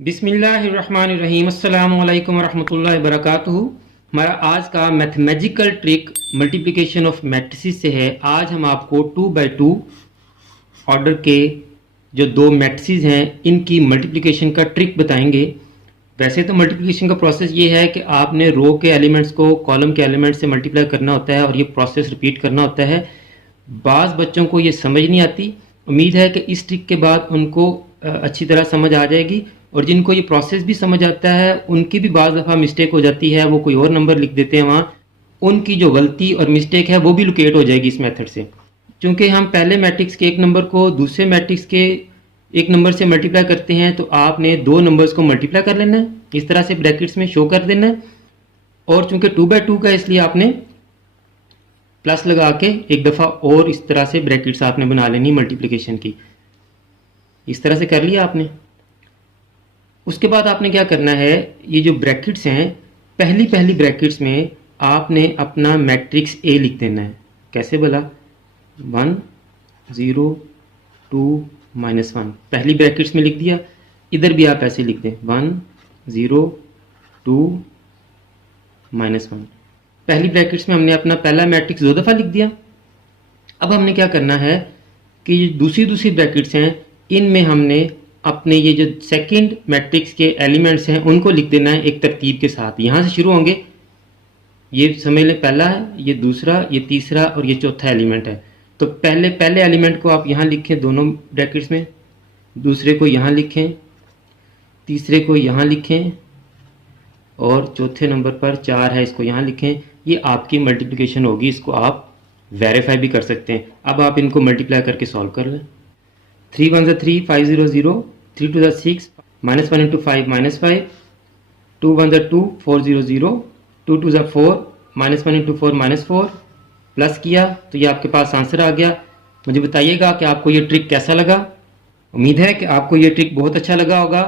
बिस्मिल्लाहिर्रहमानिर्रहीम अस्सलामु अलैकुम वरहमतुल्लाहि वबरकातुहू। हमारा आज का मैथमेजिकल ट्रिक मल्टीप्लिकेशन ऑफ मैट्रिसेस से है। आज हम आपको 2 by 2 ऑर्डर के जो दो मैट्रिसेस हैं इनकी मल्टीप्लिकेशन का ट्रिक बताएंगे। वैसे तो मल्टीप्लिकेशन का प्रोसेस ये है कि आपने रो के एलिमेंट्स को कॉलम के एलिमेंट से मल्टीप्लाई करना होता है और ये प्रोसेस रिपीट करना होता है। बाज़ बच्चों को ये समझ नहीं आती। उम्मीद है कि इस ट्रिक के बाद उनको अच्छी तरह समझ आ जाएगी, और जिनको ये प्रोसेस भी समझ आता है उनकी भी बाज़ दफ़ा मिस्टेक हो जाती है, वो कोई और नंबर लिख देते हैं वहाँ। उनकी जो गलती और मिस्टेक है वो भी लोकेट हो जाएगी इस मेथड से। क्योंकि हम पहले मैट्रिक्स के एक नंबर को दूसरे मैट्रिक्स के एक नंबर से मल्टीप्लाई करते हैं, तो आपने दो नंबर्स को मल्टीप्लाई कर लेना है, इस तरह से ब्रैकेट्स में शो कर देना है। और चूंकि 2 by 2 का, इसलिए आपने प्लस लगा के एक दफ़ा और इस तरह से ब्रैकेट्स आपने बना लेनी मल्टीप्लिकेशन की। इस तरह से कर लिया आपने। उसके बाद आपने क्या करना है, ये जो ब्रैकेट्स हैं पहली ब्रैकेट्स में आपने अपना मैट्रिक्स ए लिख देना है। कैसे बोला? 1 0 2 -1 पहली ब्रैकेट्स में लिख दिया। इधर भी आप ऐसे लिख दें 1 0 2 -1। पहली ब्रैकेट्स में हमने अपना पहला मैट्रिक्स दो दफ़ा लिख दिया। अब हमने क्या करना है कि ये दूसरी ब्रैकेट्स हैं, इनमें हमने अपने ये जो सेकंड मैट्रिक्स के एलिमेंट्स हैं उनको लिख देना है एक तरतीब के साथ। यहाँ से शुरू होंगे। ये समझ लें पहला है, ये दूसरा, ये तीसरा और ये चौथा एलिमेंट है। तो पहले एलिमेंट को आप यहाँ लिखें दोनों ब्रैकेट्स में, दूसरे को यहाँ लिखें, तीसरे को यहाँ लिखें और चौथे नंबर पर 4 है, इसको यहाँ लिखें। ये आपकी मल्टीप्लिकेशन होगी, इसको आप वेरीफाई भी कर सकते हैं। अब आप इनको मल्टीप्लाई करके सॉल्व कर लें। 3 1 3 5 0 0, 3 2 6, -1 into 5 -5, 2 1 2 4 0 0, 2 2 4, -1 into 4 -4। प्लस किया तो ये आपके पास आंसर आ गया। मुझे बताइएगा कि आपको ये ट्रिक कैसा लगा। उम्मीद है कि आपको ये ट्रिक बहुत अच्छा लगा होगा।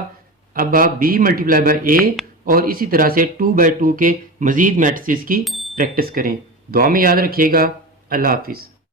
अब आप b × a और इसी तरह से 2 by 2 के मज़ीद मैट्रिसेस की प्रैक्टिस करें। दुआ में याद रखिएगा। अल्लाह हाफिज़।